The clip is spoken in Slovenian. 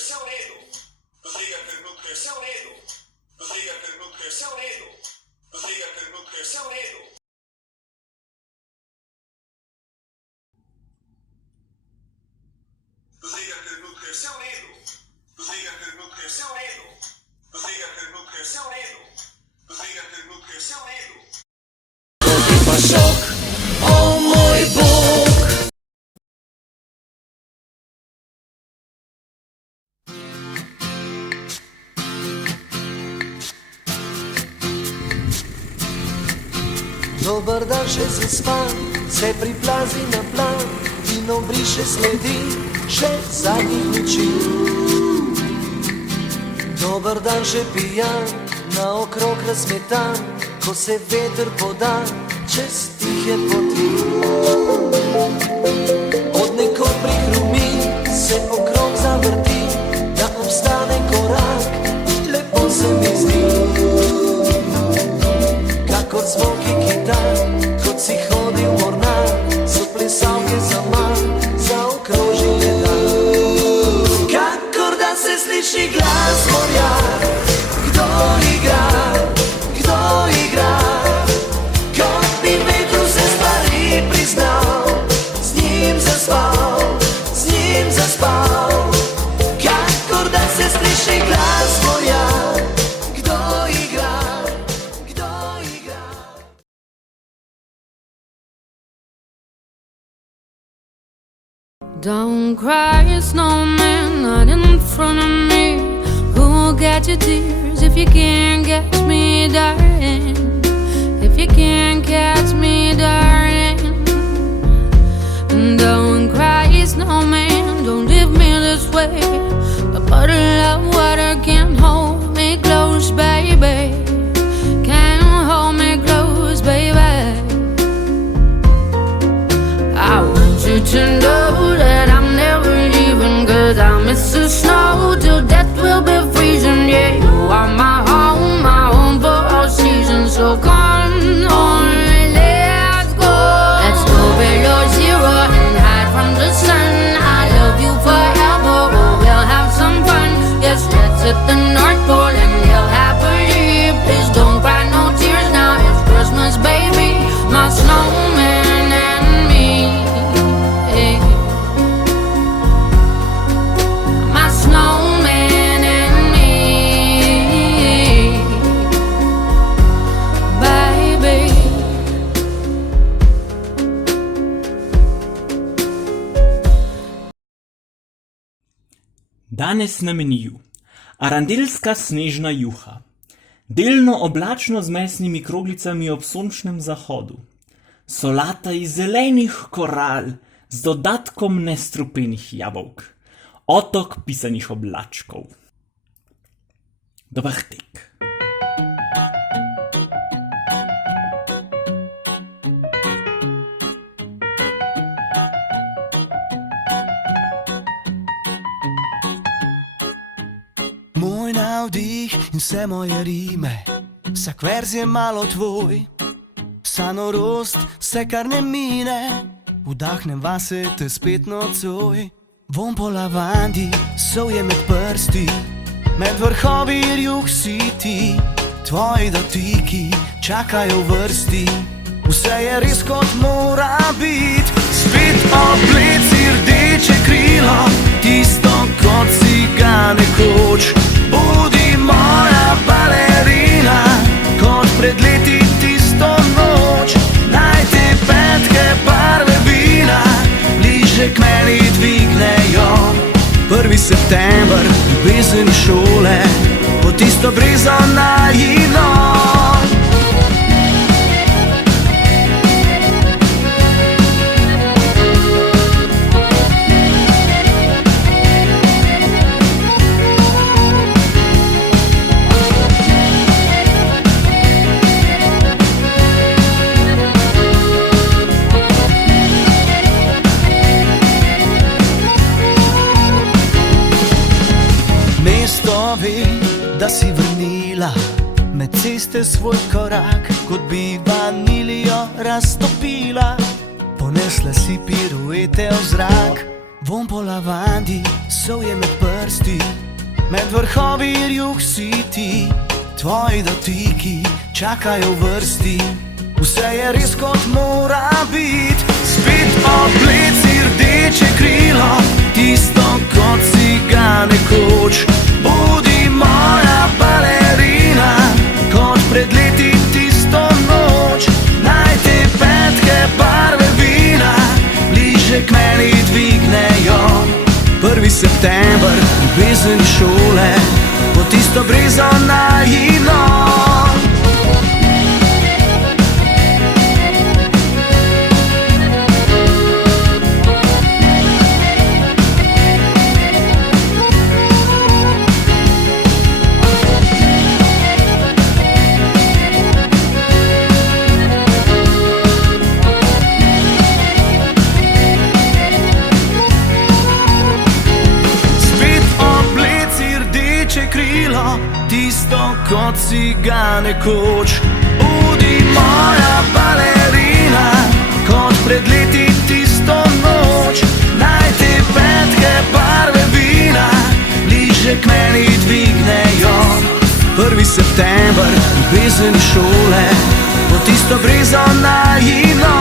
vse v redu. Do tega trenutka je vse v redu. Do tega trenutka je vse v redu. Do tega trenutka je vse v redu. Do tega trenutka je vse v redu. Do tega trenutka je vse v redu. Do tega trenutka je vse v redu. Do tega trenutka je vse v redu. Kot je pa šok, o moj Bog. Dober dan še zaspan, se priplazi na plan in obriše sledi še zadnjih noči. Dober dan še pijan, naokrog razmetan, ko se veter poda čez tihe poti. Od nekod prihrumi, se okrog zavrti, da obstane korak, lepo se mi zdi. Kakor zvoki kitar, kot si hodil mornar, so plesalke za manj, zaokroži je dan. Kakor da se sliši glas morja, kdo igra, kdo igra, kot bi vetru se stvari priznal, z njim zaspal, z njim zaspal. Kakor da se sliši glas morja, kdo igra, kdo igra. Don't cry, snowman, not in front of me. Who'll get your tears if you can't catch me, darling? If you can't catch me, darling. Don't cry, snowman, don't leave me this way. A bottle of water can't hold me close, baby. Can't hold me close, baby. I want you to know that I'm never leaving, 'cause I miss the snow till death will be freezing. Yeah, you are my home for all seasons. So come on, let's go. Let's go below zero and hide from the sun. I love you forever, oh, we'll have some fun. Yes, let's hit the North Pole and live happily. Please don't cry no tears now, it's Christmas, baby. My snowman and me. My snowman and me, baby. Danes na meniju arandelska snežna juha, delno oblačno z mesnimi kroglicami ob sončnem zahodu, solata iz zelenih koral z dodatkom nestrupenih jabolk, otok pisanih oblačkov. Dober tek. Moj navdih in vse moje rime, vsak verz je malo tvoj. Vsa norost, vse kar ne mine, vdahnem vase te spet nocoj. Vonj po lavandi, solje med prsti, med vrhovi rjuh si ti. Tvoji dotiki čakajo v vrsti, vse je res kot mora bit. Spet obleci rdeče krilo, tisto kot si ga nekoč. Budi moja balerina, kot pred leti tisto noč. Naj te petke barve vina bliže k meni dvignejo. 1. september, ljubezen šole, po tisto brezo najino. Ve, da si vrnila med ceste svoj korak, kot bi vanilijo raztopila. Ponesla si piruete v zrak, Vonj po lavandi, sovje med prsti, med vrhovi rjuh si ti. Tvoji dotiki čakajo v vrsti, vse je res kot mora bit. Spet obleci rdeče krilo, tisto kot si ga nekoč. Budi moja balerina, kot pred leti tisto noč. Naj te petke barve vina bliže k meni dvignejo. 1. september, ljubezen šole, po tisto brezo najino. Tisto, kot si ga nekoč. Budi moja balerina, kot pred leti tisto noč. Naj te petke barve vina bliže k meni dvignejo. 1. september, ljubezen šole, po tisto brezo najino.